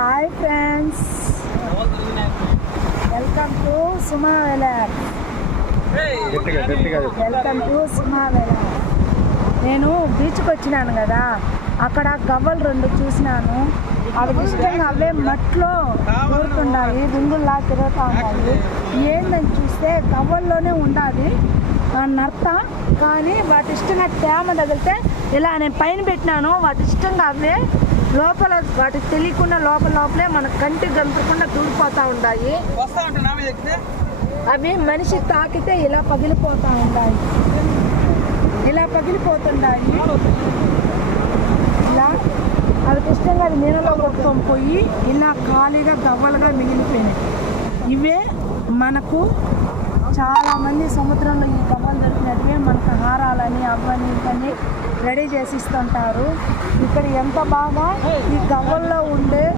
Hi friends, welcome to Suma vlog. Welcome to Suma vlog. నేను బీచ్కి వచ్చినాను కదా, అక్కడ గవ్వలు 2 చూసినాను. అవి ఇష్టంగా అవే మట్లో ఊరుతుండాలి, రింగుల్లా తిరుగుతూ ఉండాలి. ఏందని చూస్తే గవ్వల్లోనే ఉండాలి నర్త, కానీ వాటి ఇష్టంగా తేమ తగిలితే ఇలా నేను పైన పెట్టినాను. వాటి ఇష్టంగా అవే లోపల వాటికి తెలియకుండా లోపలే మన కంటికి గంతకుండా దూరిపోతూ ఉన్నాయి. అవి మనిషి తాకితే ఇలా పగిలిపోతూ ఉన్నాయి, ఇలా పగిలిపోతున్నాయి. ఇలా వాళ్ళకి ఇష్టంగా అది నీళ్ళలో కొట్టుకొని పోయి ఇలా ఖాళీగా గవ్వలుగా మిగిలిపోయినాయి. ఇవే మనకు చాలామంది సముద్రంలో ఈ గవ్వలు దొరికినట్టువే మనకు హారాలని అవ్వని ఇవన్నీ రెడీ చేసి ఇస్తుంటారు. ఇక్కడ ఎంత బాగా ఈ గవ్వల్లో ఉండే